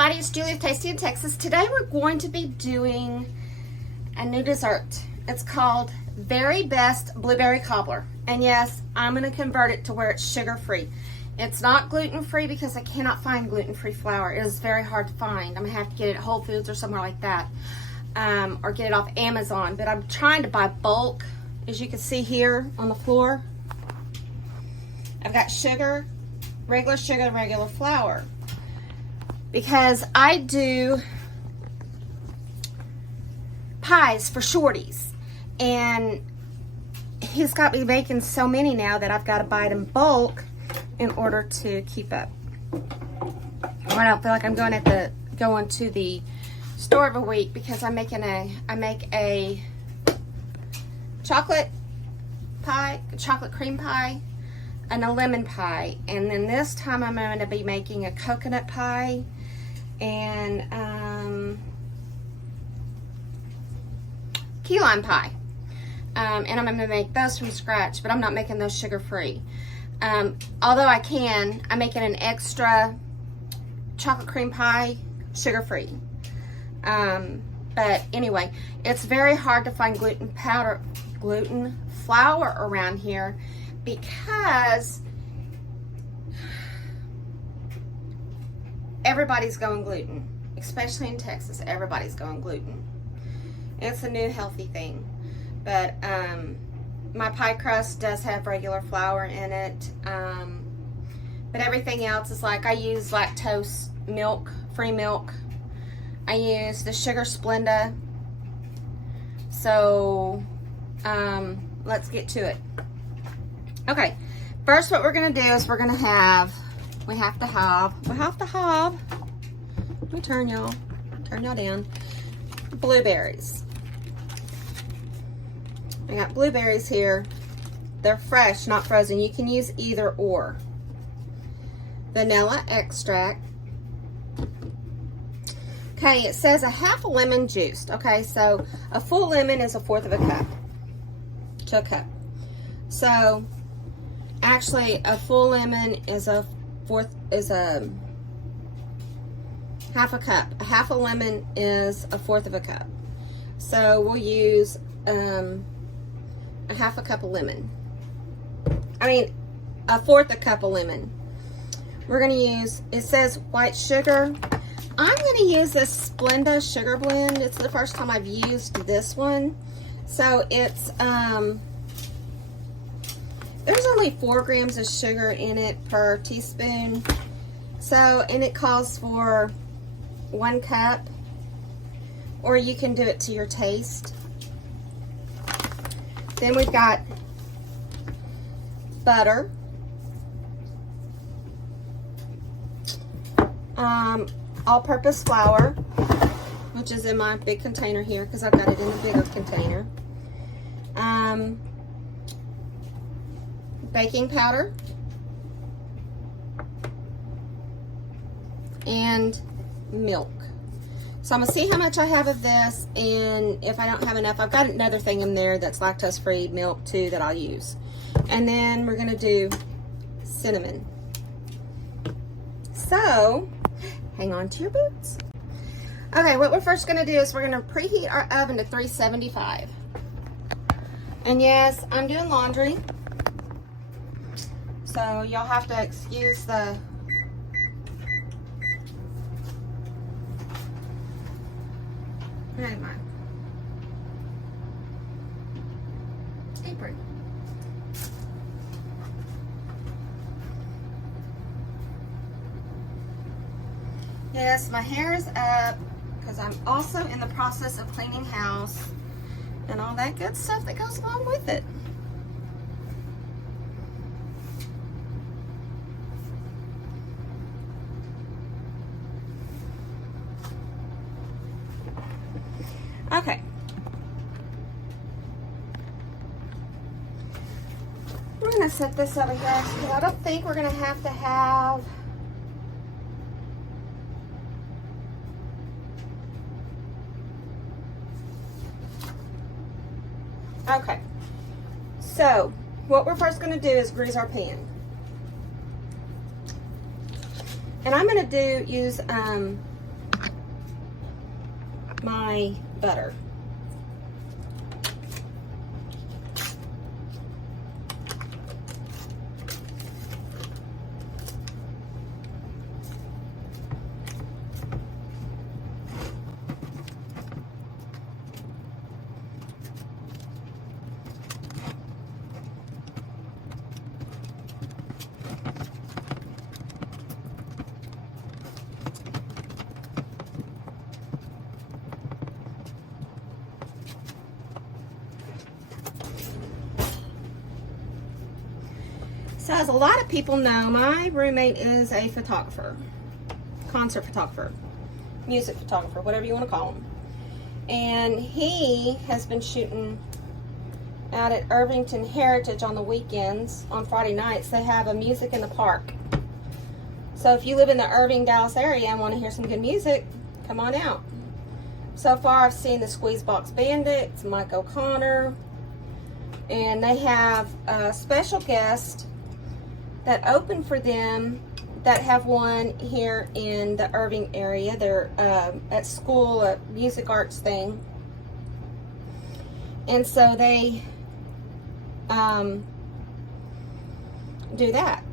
everybody, it's Julie of Tasty in Texas. Today we're going to be doing a new dessert. It's called Very Best Blueberry Cobbler. And yes, I'm going to convert it to where it's sugar-free. It's not gluten-free because I cannot find gluten-free flour. It is very hard to find. I'm going to have to get it at Whole Foods or somewhere like that. Or get it off Amazon. But I'm trying to buy bulk, as you can see here on the floor. I've got sugar, regular sugar, and regular flour. Because I do pies for Shorties, and he's got me making so many now that I've got to buy it in bulk in order to keep up. I don't feel like I'm going to the store every week because I make a chocolate pie, chocolate cream pie, and a lemon pie, and then this time I'm going to be making a coconut pie and key lime pie. And I'm going to make those from scratch, but I'm not making those sugar-free. Although I'm making an extra chocolate cream pie sugar-free. But anyway, it's very hard to find gluten flour around here because everybody's going gluten, especially in Texas. Everybody's going gluten. It's a new healthy thing. But my pie crust does have regular flour in it. But everything else is like I use lactose milk, free milk. I use the Sugar Splenda. So let's get to it. Okay, first what we're going to do is we have to have, let me turn y'all down, blueberries. I got blueberries here. They're fresh, not frozen. You can use either or. Vanilla extract. Okay, it says a half a lemon juiced. Okay, so a full lemon is 1/4 of a cup to a cup. So actually a full lemon is half a cup. A half a lemon is 1/4 of a cup. So we'll use a half a cup of lemon. I mean, 1/4 a cup of lemon. We're going to use, it says white sugar. I'm going to use this Splenda sugar blend. It's the first time I've used this one. So it's, there's only 4 grams of sugar in it per teaspoon. So, and it calls for 1 cup, or you can do it to your taste. Then we've got butter, all-purpose flour, which is in my big container here because I've got it in the bigger container. Baking powder and milk. So I'm going to see how much I have of this, and if I don't have enough, I've got another thing in there that's lactose-free milk too that I'll use. And then we're going to do cinnamon. So, hang on to your boots. Okay, what we're first going to do is we're going to preheat our oven to 375. And yes, I'm doing laundry. So y'all have to excuse the apron. Yes, my hair is up because I'm also in the process of cleaning house and all that good stuff that goes along with it. Okay. We're going to set this over here because I don't think we're going to have okay. So, what we're first going to do is grease our pan. And I'm going to use my butter. So as a lot of people know, my roommate is a photographer, concert photographer, music photographer, whatever you want to call him. And he has been shooting out at Irvington Heritage on the weekends. On Friday nights, they have a music in the park. So if you live in the Irving, Dallas area and want to hear some good music, come on out. So far, I've seen the Squeezebox Bandits, Mike O'Connor, and they have a special guest that open for them that have one here in the Irving area. They're at school, a music arts thing. And so they do that.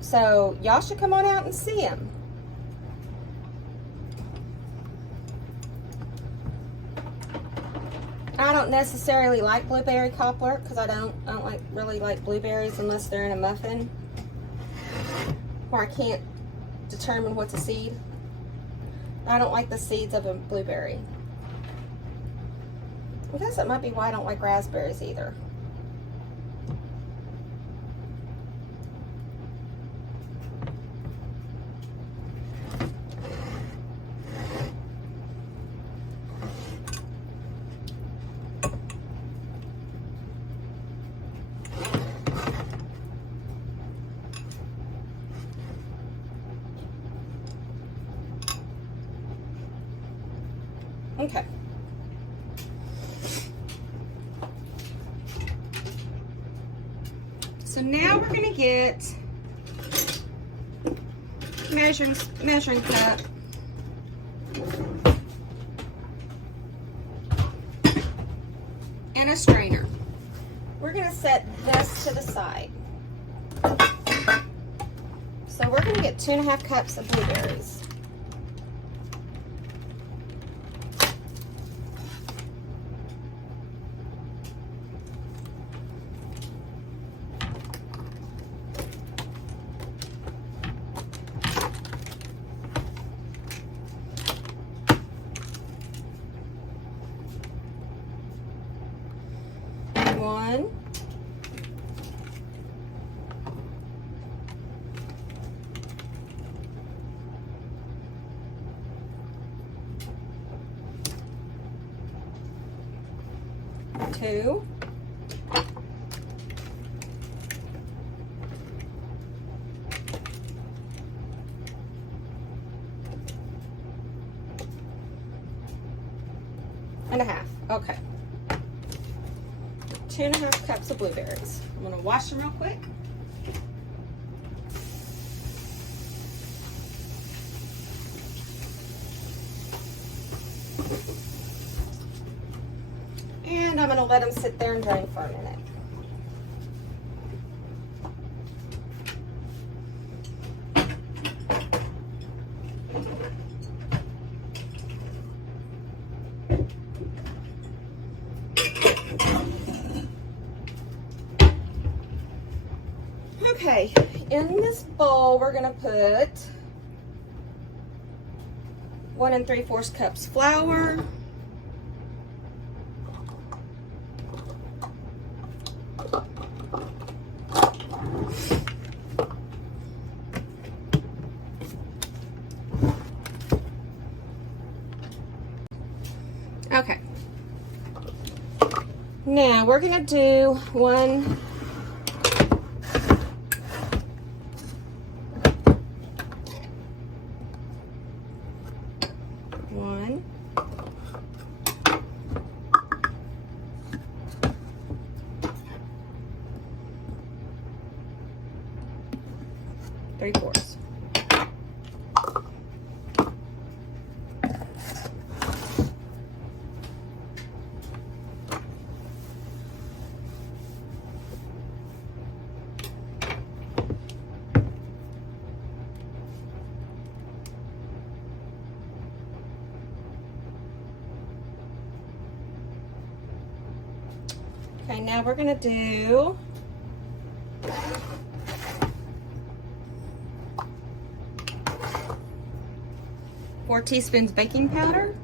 So y'all should come on out and see them. I don't necessarily like blueberry cobbler because I don't really like blueberries unless they're in a muffin, or I can't determine what's a seed. I don't like the seeds of a blueberry. I guess that might be why I don't like raspberries either. Okay. So now we're going to get measuring cup. And a strainer. We're going to set this to the side. So we're going to get 2.5 cups of blueberries. One, two, and a half. Okay. 2.5 cups of blueberries. I'm going to wash them real quick. And I'm going to let them sit there and drain for a minute. Okay, in this bowl we're going to put 1 3/4 cups flour, okay. Now we're going to do one three-fourths. Okay, now we're gonna do 4 teaspoons baking powder.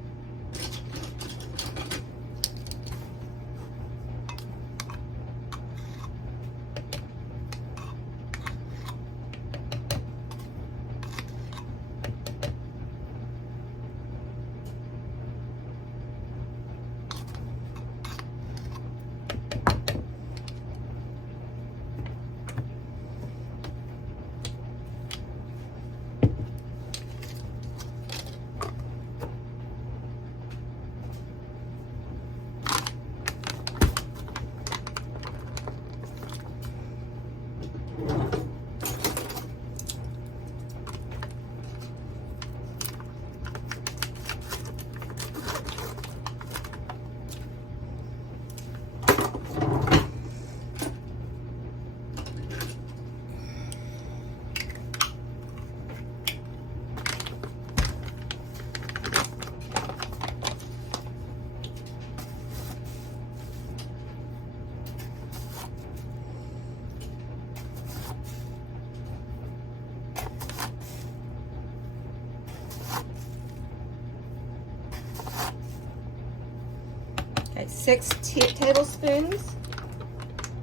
Okay, 6 tablespoons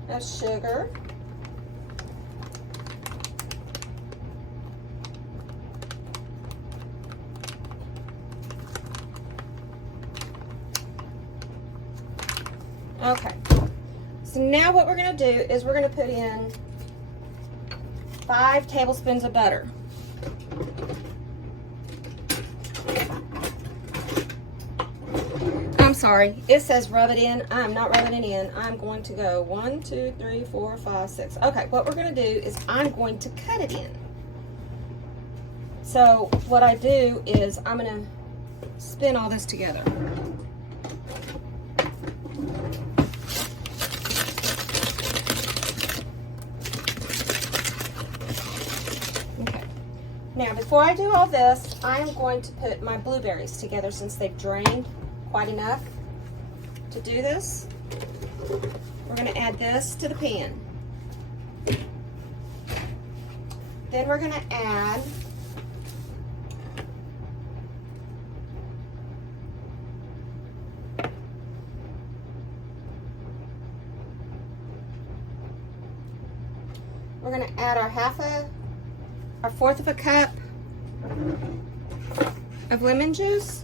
of sugar. Okay, so now what we're going to do is we're going to put in 5 tablespoons of butter. I'm sorry, it says rub it in. I'm not rubbing it in. I'm going to go 1, 2, 3, 4, 5, 6. Okay, what we're going to do is I'm going to cut it in. So what I do is I'm going to spin all this together. Okay. Now before I do all this, I am going to put my blueberries together since they've drained quite enough to do this. We're going to add this to the pan. Then we're going to add our fourth of a cup of lemon juice.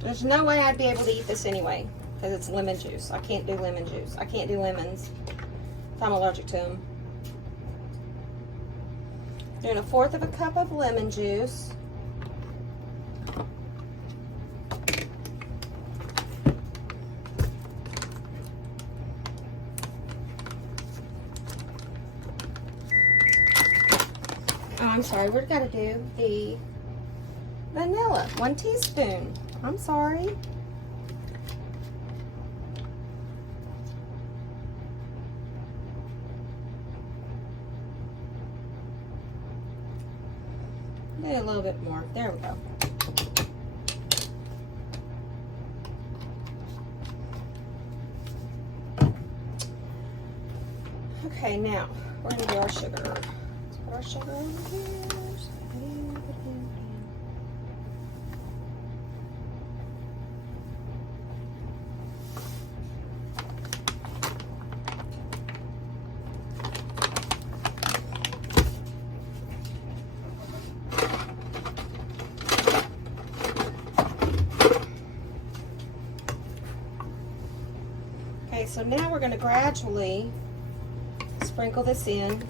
There's no way I'd be able to eat this anyway because it's lemon juice. I can't do lemon juice. I can't do lemons if I'm allergic to them. Doing a 1/4 of a cup of lemon juice. Oh, I'm sorry. We've got to do the vanilla. 1 teaspoon. I'm sorry. Maybe a little bit more. There we go. Okay, now we're going to do our sugar. Let's put our sugar over here. Okay, so now we're going to gradually sprinkle this in.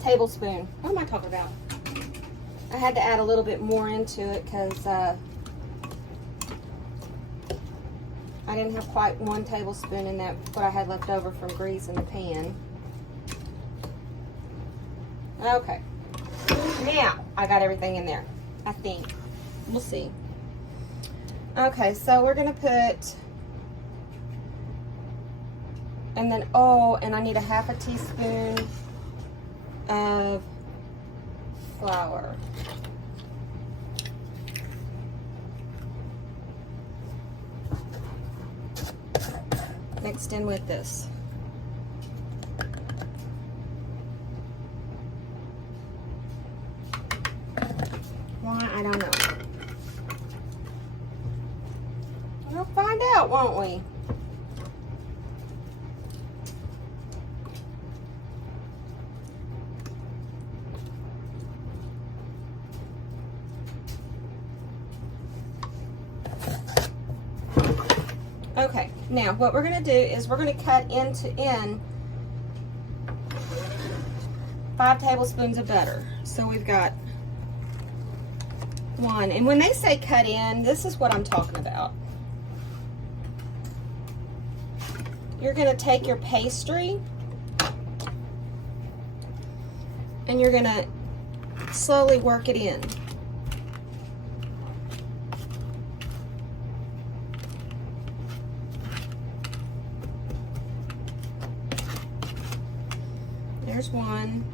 tablespoon. What am I talking about? I had to add a little bit more into it because I didn't have quite 1 tablespoon in that, what I had left over from grease in the pan. Okay. Now, I got everything in there, I think. We'll see. Okay, so we're going to put, and then, and I need a 1/2 teaspoon of flour. Mixed in with this. Why? I don't know. We'll find out, won't we? Okay, now what we're going to do is we're going to cut in 5 tablespoons of butter. So we've got 1. And when they say cut in, this is what I'm talking about. You're going to take your pastry and you're going to slowly work it in. There's 1.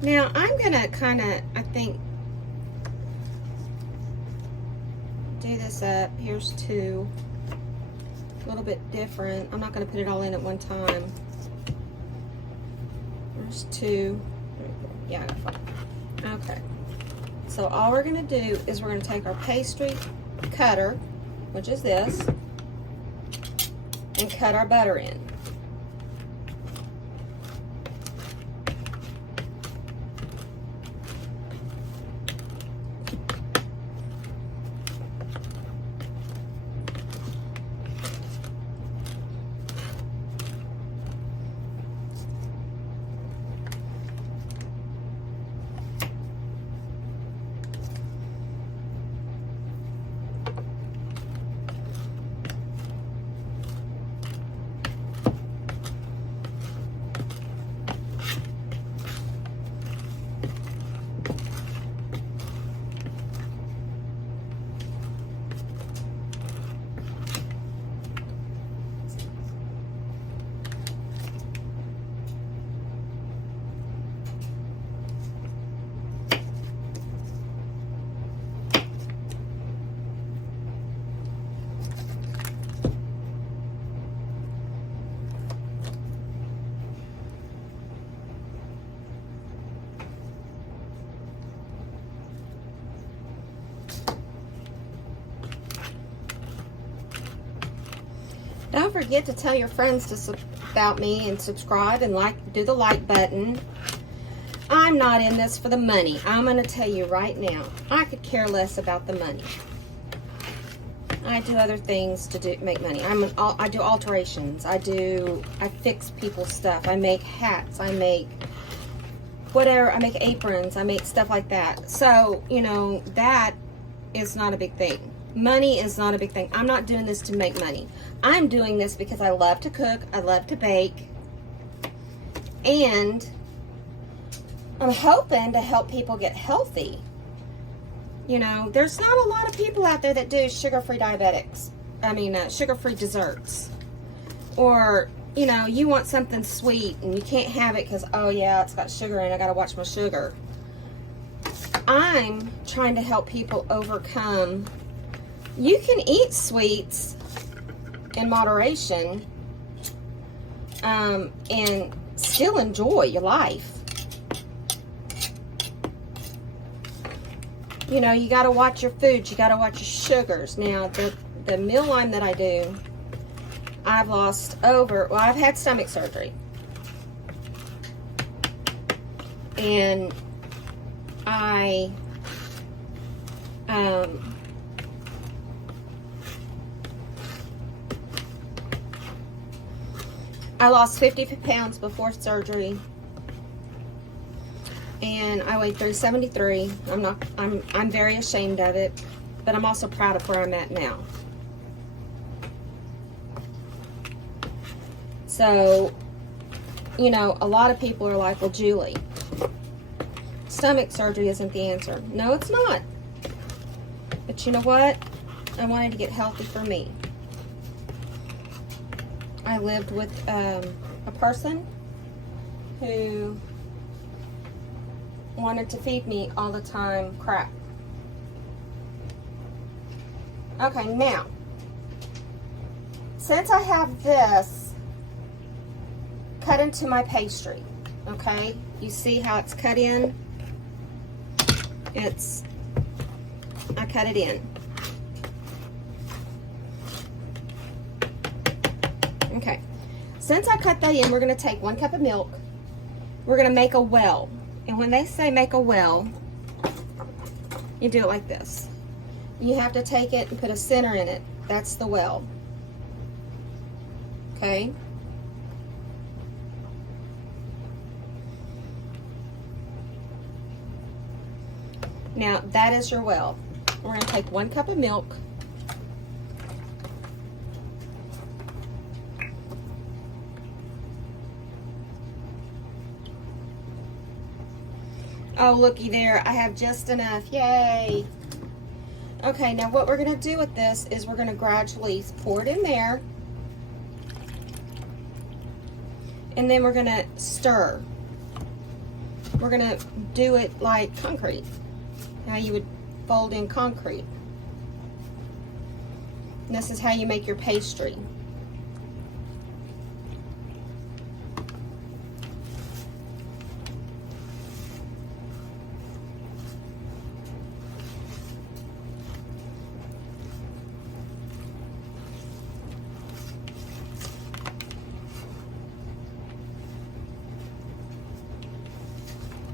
Now I'm gonna kind of, I think, do this up. Here's 2. A little bit different. I'm not gonna put it all in at one time. There's 2. Yeah, I got 5. Okay. So all we're gonna do is we're gonna take our pastry cutter, which is this, and cut our butter in. Don't forget to tell your friends about me and subscribe and do the like button. I'm not in this for the money. I'm going to tell you right now, I could care less about the money. I do other things to make money. I do alterations. I fix people's stuff. I make hats. I make whatever. I make aprons. I make stuff like that. So, you know, that is not a big thing. Money is not a big thing. I'm not doing this to make money. I'm doing this because I love to cook. I love to bake. And I'm hoping to help people get healthy. You know, there's not a lot of people out there that do sugar-free sugar-free desserts. Or, you know, you want something sweet and you can't have it because, oh yeah, it's got sugar in it. I gotta watch my sugar. I'm trying to help people overcome. You can eat sweets in moderation and still enjoy your life. You know, you got to watch your food. You got to watch your sugars. Now, the meal line that I do, I've lost I've had stomach surgery. And I lost 50 pounds before surgery. and I weighed 373. I'm very ashamed of it, but I'm also proud of where I'm at now. So, you know, a lot of people are like, well, Julie, stomach surgery isn't the answer. No, it's not. But you know what? I wanted to get healthy for me. I lived with a person who wanted to feed me all the time crap. Okay, now, since I have this cut into my pastry, okay, you see how it's cut in? I cut it in. Okay, since I cut that in, we're going to take 1 cup of milk. We're going to make a well. And when they say make a well, you do it like this. You have to take it and put a center in it. That's the well. Okay? Now, that is your well. We're going to take 1 cup of milk. Oh, looky there. I have just enough. Yay. Okay, now what we're going to do with this is we're going to gradually pour it in there. And then we're going to stir. We're going to do it like concrete. How you would fold in concrete. And this is how you make your pastry.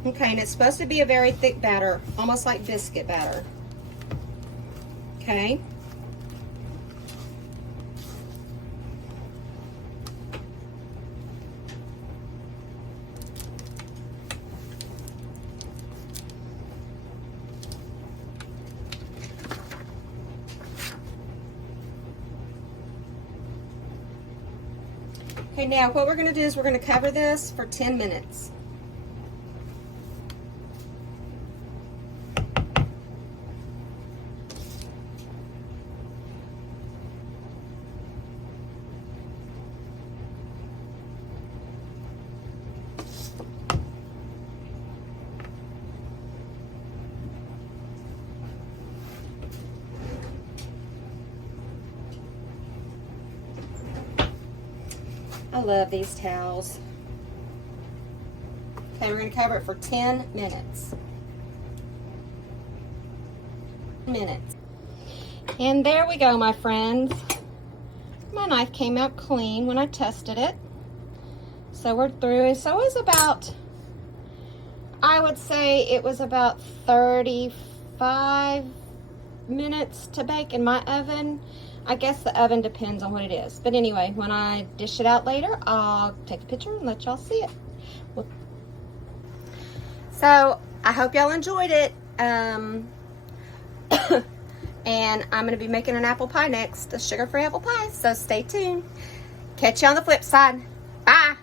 Okay, and it's supposed to be a very thick batter, almost like biscuit batter. Okay. Okay, now what we're going to do is we're going to cover this for 10 minutes. I love these towels. Okay, we're going to cover it for 10 minutes. And there we go, my friends. My knife came out clean when I tested it. So we're through. And so it was about, I would say it was about 35 minutes to bake in my oven. I guess the oven depends on what it is. But anyway, when I dish it out later, I'll take a picture and let y'all see it. So, I hope y'all enjoyed it. And I'm going to be making an apple pie next, a sugar-free apple pie. So, stay tuned. Catch you on the flip side. Bye.